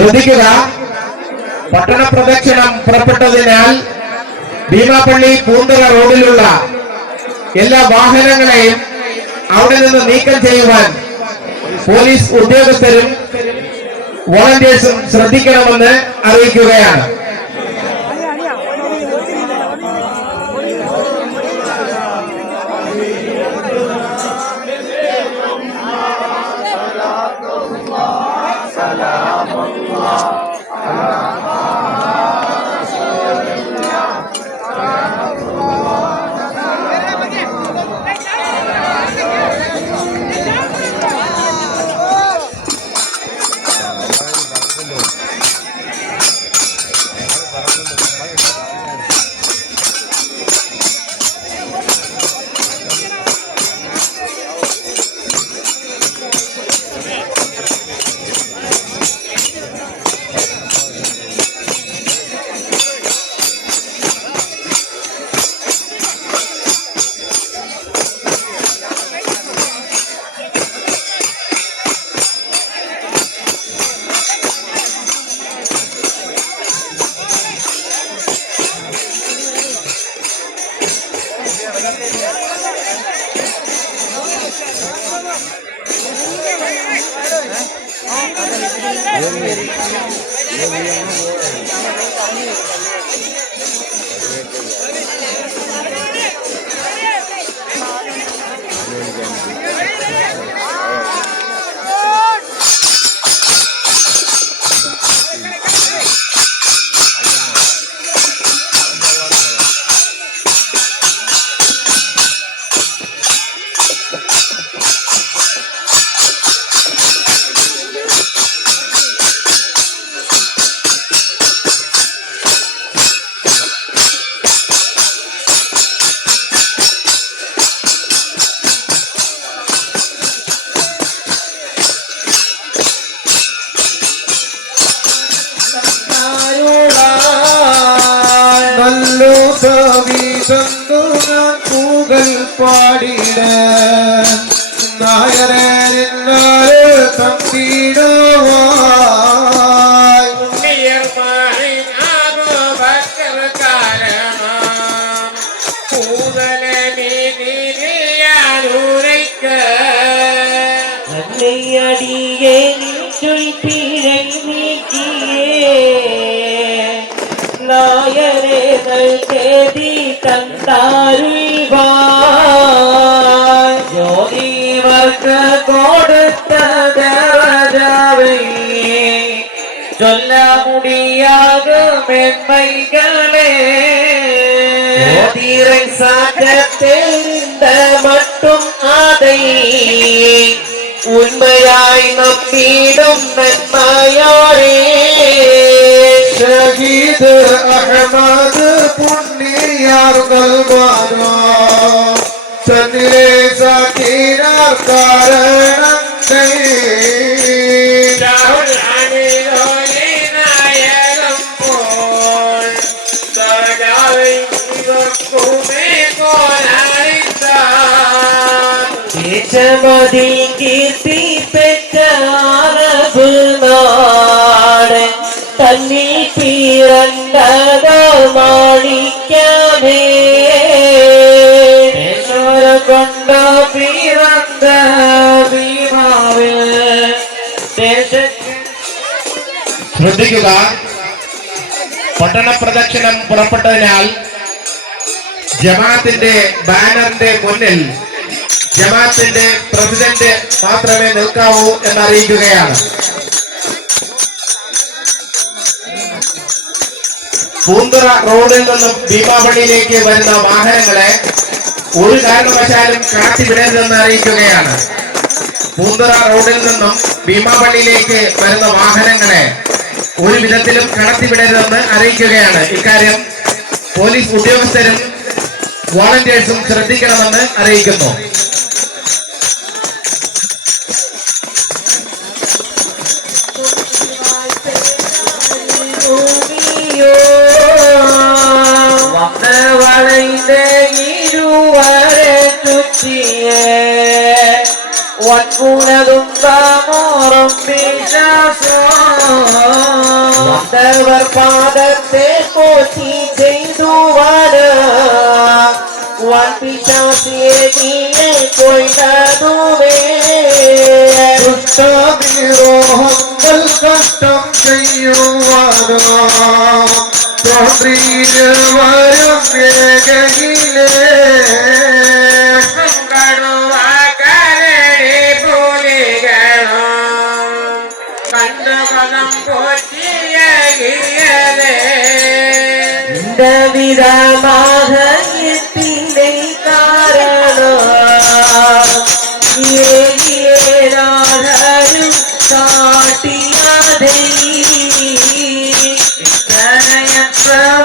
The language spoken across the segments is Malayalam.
ശ്രദ്ധിക്കുക, പട്ടണ പ്രദക്ഷിണം പുറപ്പെട്ടതിനാൽ ഭീമാപള്ളി പൂന്തറ റോഡിലുള്ള എല്ലാ വാഹനങ്ങളെയും അവിടെ നിന്ന് നീക്കം ചെയ്യുവാൻ പോലീസ് ഉദ്യോഗസ്ഥരും വോളണ്ടിയേഴ്സും ശ്രദ്ധിക്കണമെന്ന് അറിയിക്കുകയാണ്. പാടിട നായരെ தேதி தந்தாருள்வாய் ஜோதிவர்க்கு கொடுத்த தேவஜாவை சொல்ல முடியாத மென்மைகளே ஜோதிரை சாக்க தெரிந்த மட்டும் அதை உண்மையாய் நம்பிடும் நன்மையாரே ஷஹீது அஹ்மது புண்ணியார்கள் வாரா தன்னிலே சாக்கினார் காரணங்கள் ஷாவுல் அணிலோயே நாயகம் போல் சரஜாவை இவர்க்குமே கோலழித்தார் தேசமதி கீர்த்தி பெற்ற அரபு நாடு தன்னில் பிறந்தத மாணிக்கமே கொண்ட பிறந்த ഭീമാവിൽ ശ്രദ്ധിക്കുക, പട്ടണ പ്രദക്ഷിണം പുറപ്പെട്ടതിനാൽ ജമാഅത്തിന്റെ ബാനറിന്റെ മുന്നിൽ ജമാഅത്തിന്റെ പ്രസിഡന്റ് മാത്രമേ നിൽക്കാവൂ എന്നറിയിക്കുകയാണ്. പൂന്തറ റോഡിൽ നിന്നും ഭീമാപള്ളിയിലേക്ക് വരുന്ന വാഹനങ്ങളെ ഒരു കാരണവശാലും കടത്തിവിടരുതെന്ന് അറിയിക്കുകയാണ്. പൂന്തറ റോഡിൽ നിന്നും ഭീമാപള്ളിയിലേക്ക് വരുന്ന വാഹനങ്ങളെ ഒരു വിധത്തിലും കടത്തിവിടരുതെന്ന് അറിയിക്കുകയാണ്. ഇക്കാര്യം പോലീസ് ഉദ്യോഗസ്ഥരും വോളണ്ടിയേഴ്സും ശ്രദ്ധിക്കണമെന്ന് അറിയിക്കുന്നു. വൻകുണതും താമോറും വിശ്വാസം வந்தவர் பாதத்தை போற்றி செய்துவார வான்பிசாசியை கொண்டதுவே துஷ்டவிரோகங்கள் கஷ்டம் செய்யுவாரோ தோன்றியவரும் வேகையிலே இந்த விதமாக எத்தினை காரணம் ஏறாரும் காட்டியதை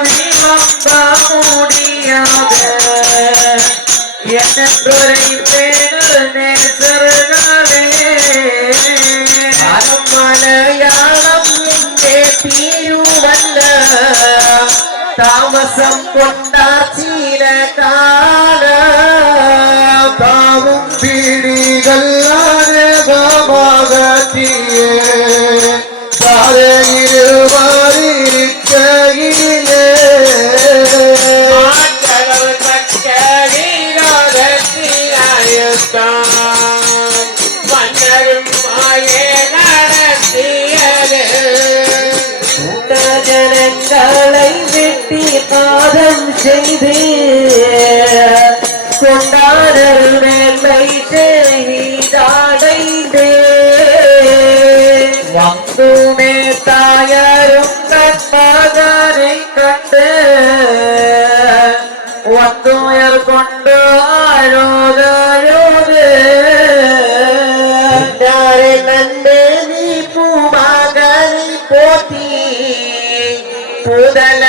விளம்ப முடியாத என்னொரை நேசர்களே மலையாளம் எங்கே தீருவல்ல தாமசம் கொண்டா சீர கால தாவும் பீடிகள் அநேகமாகத்தியே சாலை இருவரிக்கையிலே ஜனங்களை வெட்டி பாதம் செய்து கொண்டாடல் மேன்மை செய்தாடைந்தே வந்துமே தாயாரும் கண்மகனை கண்டு வந்துயர் கொண்டு அழுதழுது நண்டு நீ பூமகனை போற்றி புதல